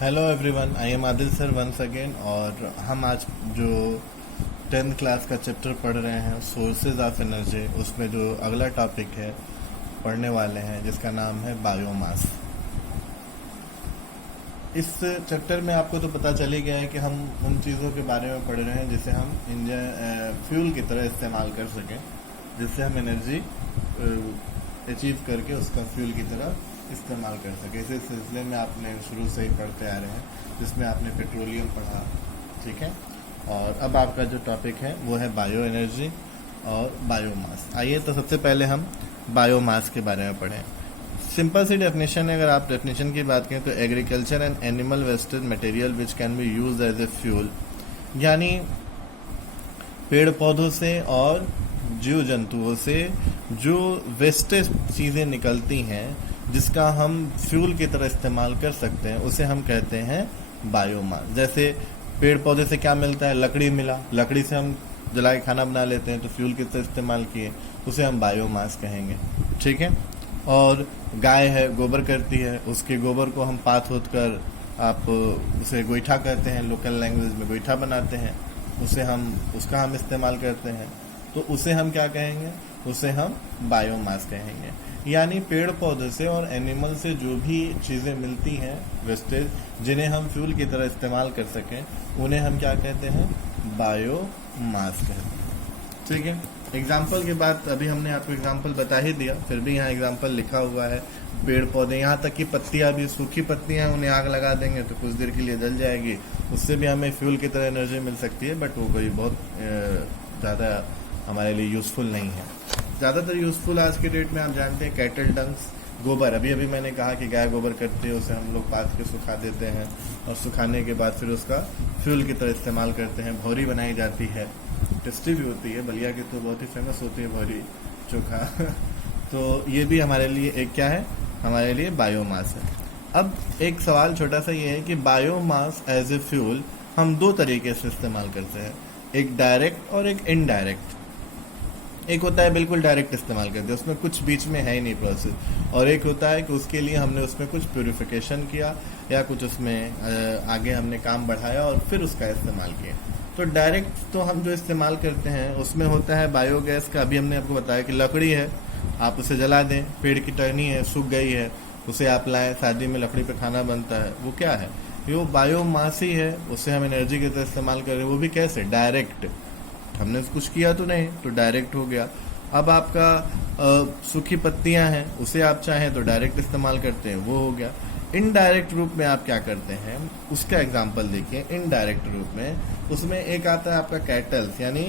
Hello everyone, I am Adil sir once again. और हम आज जो 10th क्लास का चैप्टर पढ़ रहे हैं सोर्सेज ऑफ एनर्जी, उसमें जो अगला टॉपिक है पढ़ने वाले हैं जिसका नाम है बायोमास। इस चैप्टर में आपको तो पता चल ही गया है कि हम उन चीज़ों के बारे में पढ़ रहे हैं जिसे हम फ्यूल की तरह इस्तेमाल कर सकें, जिससे हम एनर्जी अचीव करके उसका फ्यूल की तरह इस्तेमाल कर सके। इसी सिलसिले में आपने शुरू से ही पढ़ते आ रहे हैं, जिसमें आपने पेट्रोलियम पढ़ा, ठीक है। और अब आपका जो टॉपिक है वो है बायो एनर्जी और बायोमास। आइए तो सबसे पहले हम बायोमास के बारे में पढ़ें। सिंपल सी डेफिनेशन है, अगर आप डेफिनेशन की बात करें तो agriculture and animal wastage material which can be use as a fuel, यानी पेड़ पौधों से और जीव जंतुओं से जो वेस्टेज चीज़ें निकलती हैं जिसका हम फ्यूल की तरह इस्तेमाल कर सकते हैं, उसे हम कहते हैं बायोमास। जैसे पेड़ पौधे से क्या मिलता है, लकड़ी मिला, लकड़ी से हम जला के खाना बना लेते हैं तो फ्यूल की तरह इस्तेमाल किए, उसे हम बायोमास कहेंगे, ठीक है। और गाय है, गोबर करती है, उसके गोबर को हम पाथ होत कर आप उसे गोईठा कहते हैं, लोकल लैंग्वेज में गोईठा बनाते हैं, उसका हम इस्तेमाल करते हैं, तो उसे हम क्या कहेंगे, उसे हम बायोमास कहेंगे। यानी पेड़ पौधे से और एनिमल से जो भी चीज़ें मिलती हैं वेस्टेज, जिन्हें हम फ्यूल की तरह इस्तेमाल कर सकें, उन्हें हम क्या कहते हैं, बायोमास कहते हैं, ठीक है। एग्जाम्पल के बाद अभी हमने आपको एग्जाम्पल बता ही दिया, फिर भी यहाँ एग्जाम्पल लिखा हुआ है। पेड़ पौधे, यहाँ तक कि पत्तियाँ भी, सूखी पत्तियाँ, उन्हें आग लगा देंगे तो कुछ देर के लिए जल जाएगी, उससे भी हमें फ्यूल की तरह एनर्जी मिल सकती है, बट वो कोई बहुत ज़्यादा हमारे लिए यूज़फुल नहीं है। ज़्यादातर यूज़फुल आज के डेट में आप जानते हैं कैटल डंग्स, गोबर। अभी अभी मैंने कहा कि गाय गोबर करती है, उसे हम लोग पाथ के सुखा देते हैं और सुखाने के बाद फिर उसका फ्यूल की तरह इस्तेमाल करते हैं। भौरी बनाई जाती है, टेस्टी भी होती है, बलिया की तो बहुत ही फेमस होती है भौरी चोखा तो ये भी हमारे लिए एक क्या है, हमारे लिए बायोमास है। अब एक सवाल छोटा सा ये है कि बायोमास एज ए फ्यूल हम दो तरीके से इस्तेमाल करते हैं, एक डायरेक्ट और एक इनडायरेक्ट। एक होता है बिल्कुल डायरेक्ट इस्तेमाल करते हैं, उसमें कुछ बीच में है ही नहीं प्रोसेस, और एक होता है कि उसके लिए हमने उसमें कुछ प्यूरिफिकेशन किया या कुछ उसमें आगे हमने काम बढ़ाया और फिर उसका इस्तेमाल किया। तो डायरेक्ट तो हम जो इस्तेमाल करते हैं उसमें होता है बायोगैस का। अभी हमने आपको बताया कि लकड़ी है, आप उसे जला दें, पेड़ की टहनी है, सूख गई है, उसे आप लाएं, शादी में लकड़ी पे खाना बनता है, वो क्या है, वो बायोमास ही है, उससे हम एनर्जी की तरह इस्तेमाल कर रहे हैं। वो भी कैसे, डायरेक्ट, हमने कुछ किया तो नहीं, तो डायरेक्ट हो गया। अब आपका सूखी पत्तियां हैं, उसे आप चाहें तो डायरेक्ट इस्तेमाल करते हैं, वो हो गया। इनडायरेक्ट रूप में आप क्या करते हैं, उसका एग्जांपल देखिए। इनडायरेक्ट रूप में उसमें एक आता है आपका कैटल्स, यानी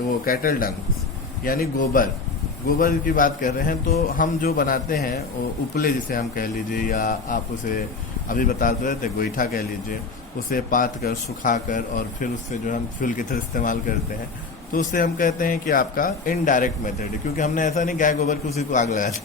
वो कैटल डंग्स, यानी गोबर की बात कर रहे हैं। तो हम जो बनाते हैं उपले जिसे हम कह लीजिए, या आप उसे अभी बताते रहते गोईठा कह लीजिए, उसे पात कर, सुखा कर और फिर उससे जो हम फ्यूल की तरह इस्तेमाल करते हैं, तो उससे हम कहते हैं कि आपका इनडायरेक्ट मेथड है। क्योंकि हमने ऐसा नहीं गाय गोबर की उसी को आग लगा दी,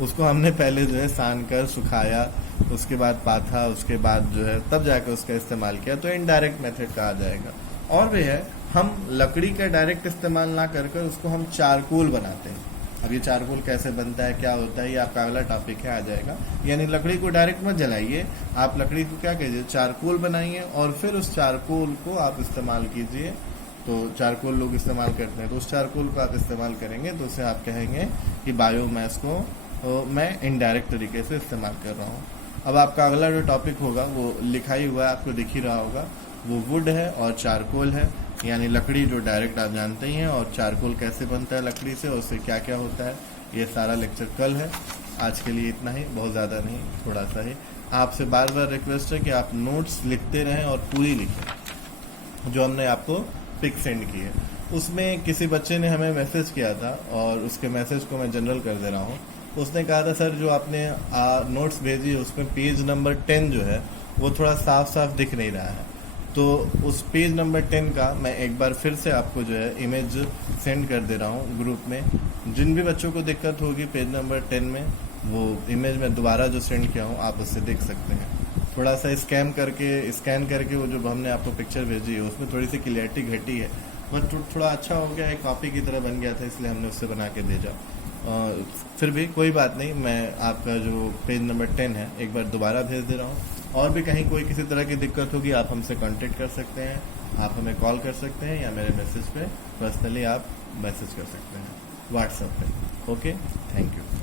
उसको हमने पहले जो है सान कर, सुखाया, उसके बाद पाथा, उसके बाद जो है तब जाकर उसका इस्तेमाल किया, तो इनडायरेक्ट मेथड कहा जाएगा। और भी है, हम लकड़ी का डायरेक्ट इस्तेमाल ना कर उसको हम चारकोल बनाते हैं। अब ये चारकोल कैसे बनता है, क्या होता है, ये आपका अगला टॉपिक है, आ जाएगा। यानी लकड़ी को डायरेक्ट मत जलाइए, आप लकड़ी को क्या कीजिए, चारकोल बनाइए और फिर उस चारकोल को आप इस्तेमाल कीजिए। तो चारकोल लोग इस्तेमाल करते हैं, तो उस चारकोल को आप इस्तेमाल करेंगे तो उसे आप कहेंगे कि बायोमास को मैं इनडायरेक्ट तरीके से इस्तेमाल कर रहा हूँ। अब आपका अगला जो टॉपिक होगा वो लिखा ही हुआ है, आपको दिख ही रहा होगा, वो वुड है और चारकोल है। यानी लकड़ी जो डायरेक्ट आप जानते ही हैं, और चारकोल कैसे बनता है लकड़ी से, और उससे क्या क्या होता है, ये सारा लेक्चर कल है। आज के लिए इतना ही, बहुत ज़्यादा नहीं, थोड़ा सा ही। आपसे बार बार रिक्वेस्ट है कि आप नोट्स लिखते रहें और पूरी लिखें। जो हमने आपको पिक सेंड की है, उसमें किसी बच्चे ने हमें मैसेज किया था और उसके मैसेज को मैं जनरल कर दे रहा हूँ। उसने कहा था, सर जो आपने नोट्स भेजी उसमें पेज नंबर 10 जो है वो थोड़ा साफ साफ दिख नहीं रहा है। तो उस पेज नंबर 10 का मैं एक बार फिर से आपको जो है इमेज सेंड कर दे रहा हूँ ग्रुप में। जिन भी बच्चों को दिक्कत होगी पेज नंबर 10 में, वो इमेज में दोबारा जो सेंड किया हूँ आप उससे देख सकते हैं। थोड़ा सा स्कैन करके वो जो हमने आपको पिक्चर भेजी है उसमें थोड़ी सी क्लियरिटी घटी है, बट थोड़ा अच्छा हो गया, एक कॉपी की तरह बन गया था, इसलिए हमने उससे बना के भेजा। फिर भी कोई बात नहीं, मैं आपका जो पेज नंबर 10 है एक बार दोबारा भेज दे रहा हूँ, और भी कहीं कोई किसी तरह की दिक्कत होगी आप हमसे कांटेक्ट कर सकते हैं, आप हमें कॉल कर सकते हैं या मेरे मैसेज पे पर्सनली आप मैसेज कर सकते हैं व्हाट्सएप पे। Okay, thank you.